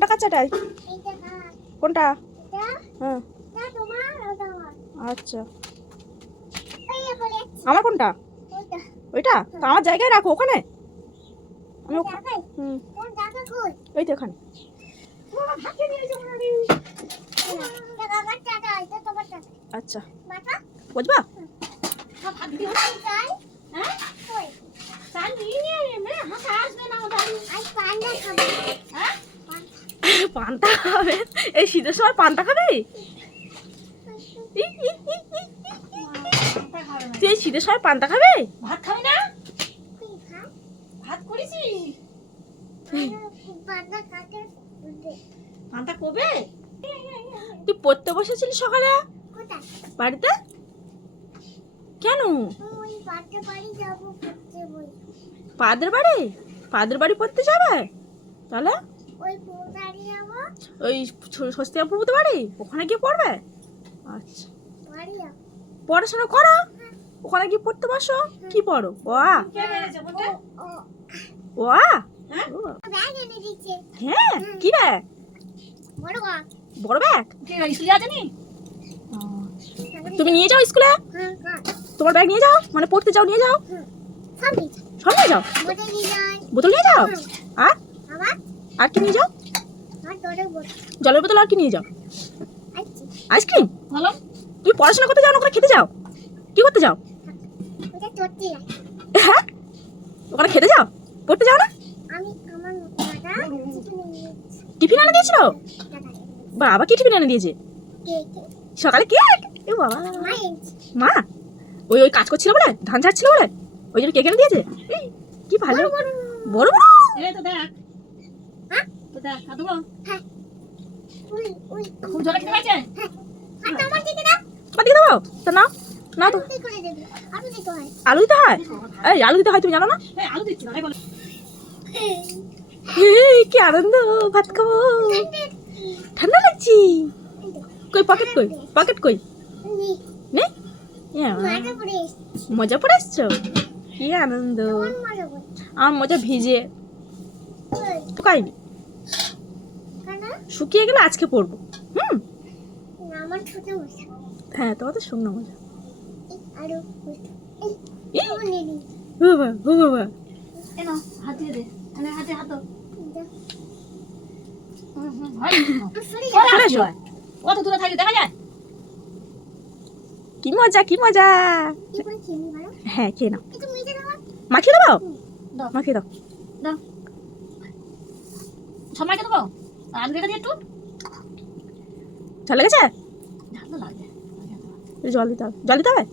কোনটা কাঁচাটাই? কোনটা? হ্যাঁ আচ্ছা, আমার কোনটা? ওইটা তো আমার জায়গায় রাখো ওখানে। আমি ওই তো এখানে। আচ্ছা বুঝবা? পান্তা খাবে? এই শীতের সময় পান্তা খাবে? তুই এই শীতের সময় পান্তা খাবে? ভাত খাবি না? ভাত করেছি। পান্তা কবে? তুই পড়তে বসেছিলি সকালে বাড়িতে? কেন? পাদের বাড়ি? পাদের বাড়ি পড়তে যাবে? তাহলে ওই স্বস্তিপুর বাড়ি ওখানে গিয়ে পড়বে? আচ্ছা পড়াশোনা করো, ওখানে গিয়ে পড়তে বসো। কি পড়ো? ওয়া ওয়া হ্যাঁ, কি ব্যাগ? বড় ব্যাগ। তুমি নিয়ে যাও স্কুলে, তোমার ব্যাগ নিয়ে যাও, মানে পড়তে যাও, নিয়ে যাও, সব নিয়ে যাও, বোতল নিয়ে যাও, আর আর কি নিয়ে যাও? জলের বোতল, আর কি নিয়ে যাও? আইসক্রিম। তুমি পড়াশোনা করতে যাও না ওখানে খেতে যাও? কি করতে যাও? হ্যাঁ, ওখানে খেতে যাও, পড়তে যাও না? টিফিন এনে দিয়েছিল? বাবা কি টিফিন এনে দিয়েছে? সকালে কেক? এ বাবা, মা ওই ওই কাজ করছিল বলে, ধান ছাড়ছিল বলে ওই জন্য কেক এনে দিয়েছে। কি ভালো, বড় বড়। এই তো দেখ, হ্যাঁ তো দেখ, খাবো। হ্যাঁ খুব জল খেতে পারছে। হ্যাঁ আমার দিকে দাও, তোমার দিকে দেবো তো? নাও নাও তো। আলু দিতে হয়? এই আলু দিতে হয় তুমি জানো না? হ্যাঁ আলু দিচ্ছি না, বলো। কি আনন্দ, ভাত খাবো। ঠান্ডা লাগছে। কই পকেট, কই পকেট, কই নে? মজা পড়ে এসছো? কি আনন্দ। আমার মজা ভিজে শুকায়নি, শুকিয়ে গেলে আজকে পড়বো। হ্যাঁ তোমার তো শুকনো মজা। বাবা ও বাবা, হাত দিয়ে দে, হাতে হাত দাও। কত দূরে থাকি দেখা যায়? কি মজা, কি মজা। হ্যাঁ খেয়ে নাও, মাখিয়ে দেবো, মাখিয়ে দাও। সময়কে দেবো, আলু কেটে দিয়ে একটু চলে গেছে। ঝাল তো লাগবে। জল দিতে হবে, জল দিতে হবে।